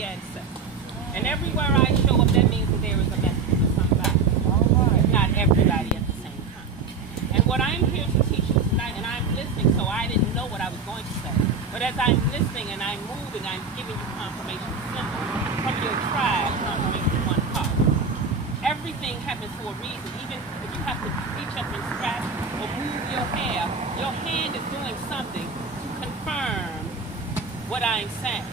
the ancestors. And everywhere I show up, that means that there is a message for somebody. If not everybody at the same time. And what I'm here to teach you tonight, and I'm listening, so I didn't know what I was going to say. But as I'm listening and I'm moving, I'm giving you confirmation symbols from your tribe, confirmation one part. Everything happens for a reason. Even if you have to reach up and scratch or move your hair, your hand is doing something to confirm what I'm saying.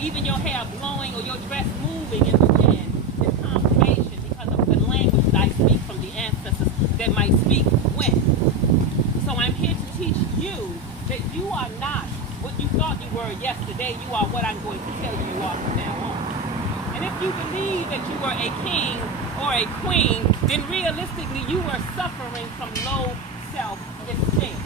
Even your hair blowing or your dress moving in the wind is confirmation because of the language that I speak from the ancestors that might speak wind. So I'm here to teach you that you are not what you thought you were yesterday. You are what I'm going to tell you are from now on. And if you believe that you were a king or a queen, then realistically you were suffering from low self-esteem.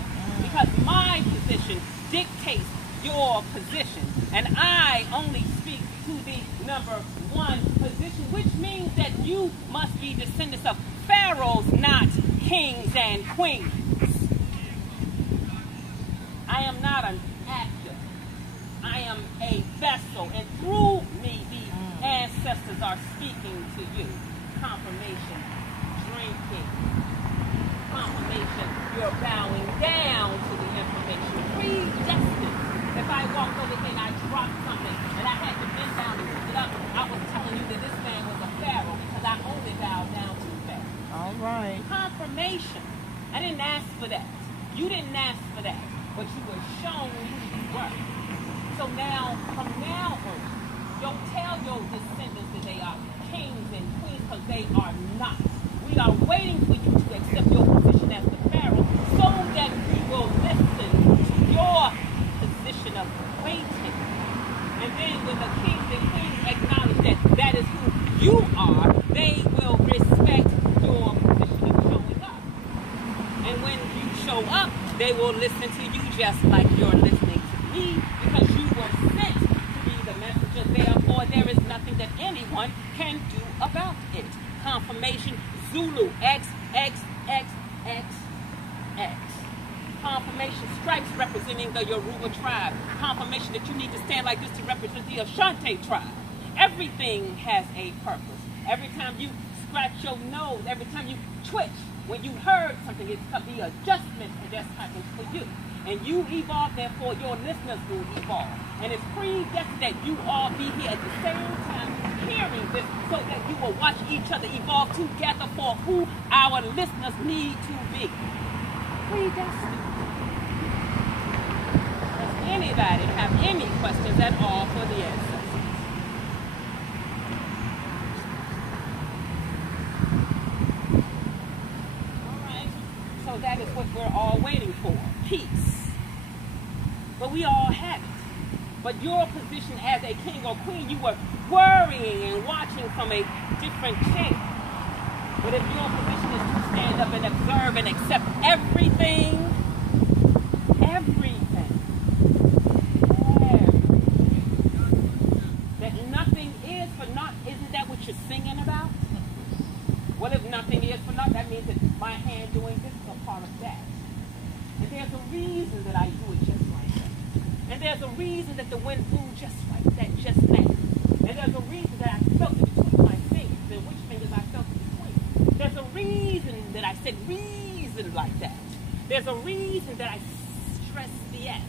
Because my position dictates your position. And I only speak to the number one position, which means that you must be descendants of pharaohs, not kings and queens. I am not an actor. I am a vessel. And through me, the ancestors are speaking to you. Confirmation, drinking. Confirmation, you're bowing down to the information. Predestined. If I walked over here and I dropped something and I had to bend down to pick it up, I was telling you that this man was a pharaoh because I only bowed down to the pharaoh. All right. Confirmation. I didn't ask for that. You didn't ask for that. But you were shown who you were. So now, from now on, don't tell your descendants that they are kings and queens because they are not. We are waiting for you to accept your position as the pharaoh so that we will listen to your position of waiting. And then when the kings and queens acknowledge that that is who you are, they will respect your position of showing up. And when you show up, they will listen to you just like you're listening to me because you were sent to be the messenger. Therefore, there is nothing that anyone can do about it. Confirmation, Zulu, X, X, X, X, X. Confirmation, stripes representing the Yoruba tribe. Confirmation that you need to stand like this to represent the Ashanti tribe. Everything has a purpose. Every time you scratch your nose, every time you twitch, when you heard something, it's the adjustment that happens for you. And you evolve, therefore your listeners will evolve. And it's predestined that you all be here at the same time hearing this so that you will watch each other evolve together for who our listeners need to be. Predestined. Does anybody have any questions at all for the ancestors? So that is what we're all waiting for, peace. But we all have it. But your position as a king or queen, you were worrying and watching from a different chair. But if your position is to stand up and observe and accept everything, that nothing is for naught, isn't that what you're singing about? Well, if nothing is for naught, that means that my hand doing this is a part of that. And there's a reason that I do it just like that. And there's a reason that the wind blew just like that, just now. And there's a reason that I felt it between my fingers, and which fingers I felt it between. There's a reason that I said reason like that. There's a reason that I stress the S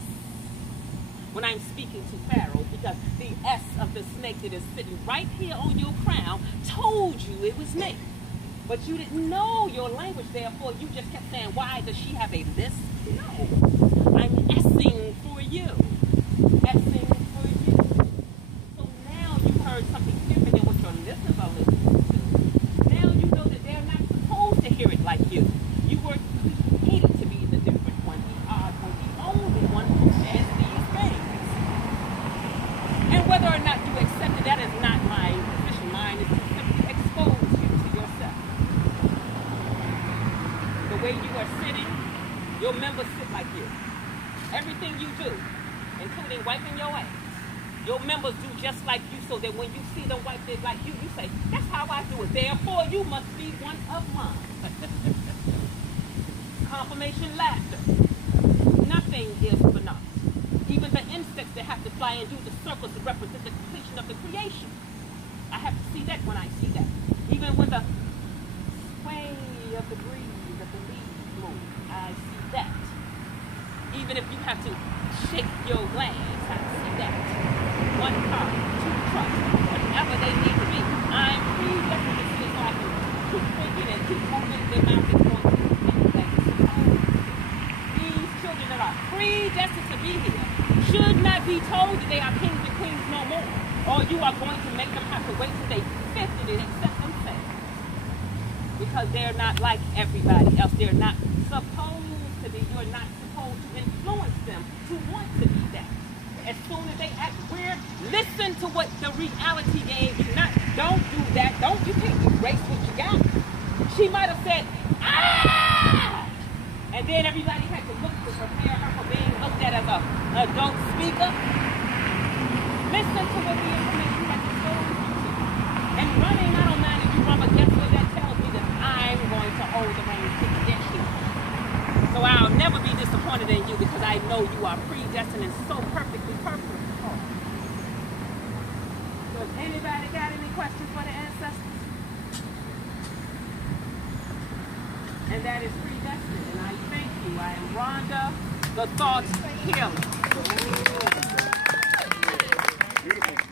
when I'm speaking to Pharaoh, because the S of the snake that is sitting right here on your crown told you it was me. But you didn't know your language, therefore you just kept saying, why does she have a lisp? No. I'm S-ing for you. S-ing for you. So now you heard something different than what your listeners are listening to. Now you know that they're not supposed to hear it like you. You were created to be the different one, the odd one, the only one who says these things. And whether or not you accept it, that is not my position. Mine is to simply expose you to yourself. The way you are sitting, your members sit like you. Everything you do, including wiping your ass, your members do just like you, so that when you see them wipe it like you say, that's how I do it. Therefore, you must be one of mine. Confirmation laughter. Nothing is for naught. Even the insects that have to fly and do the circles to represent the completion of the creation. I have to see that when I see that. Even when the sway of the breeze of the leaves move, I see that. Even if you have to shake your glass, I see that. One car, two trucks, whatever they need to be. I'm predestined to see so I can keep thinking and keep moving their mouth and going to anything. These children that are predestined to be here should not be told that they are kings and queens no more. Or you are going to make them have to wait till they 50 to accept themselves. Because they're not like everybody else. They're not supposed to be. You're not supposed to influence them to want to be that. As soon as they act weird, listen to what the reality gave you. Not, don't do that. You can't erase what you got. She might have said, ah! And then everybody had to look to prepare her for being looked at as an adult speaker. Listen to what the information has exposed you to. And running, I don't mind if you run, but guess what that tells me? That I'm going to hold the reins to get you. So I'll never be disappointed in you because I know you are predestined and so perfectly purposeful. So has anybody got any questions for the ancestors? And that is predestined. And I thank you. I am Rhonda, the thought healer. Beautiful.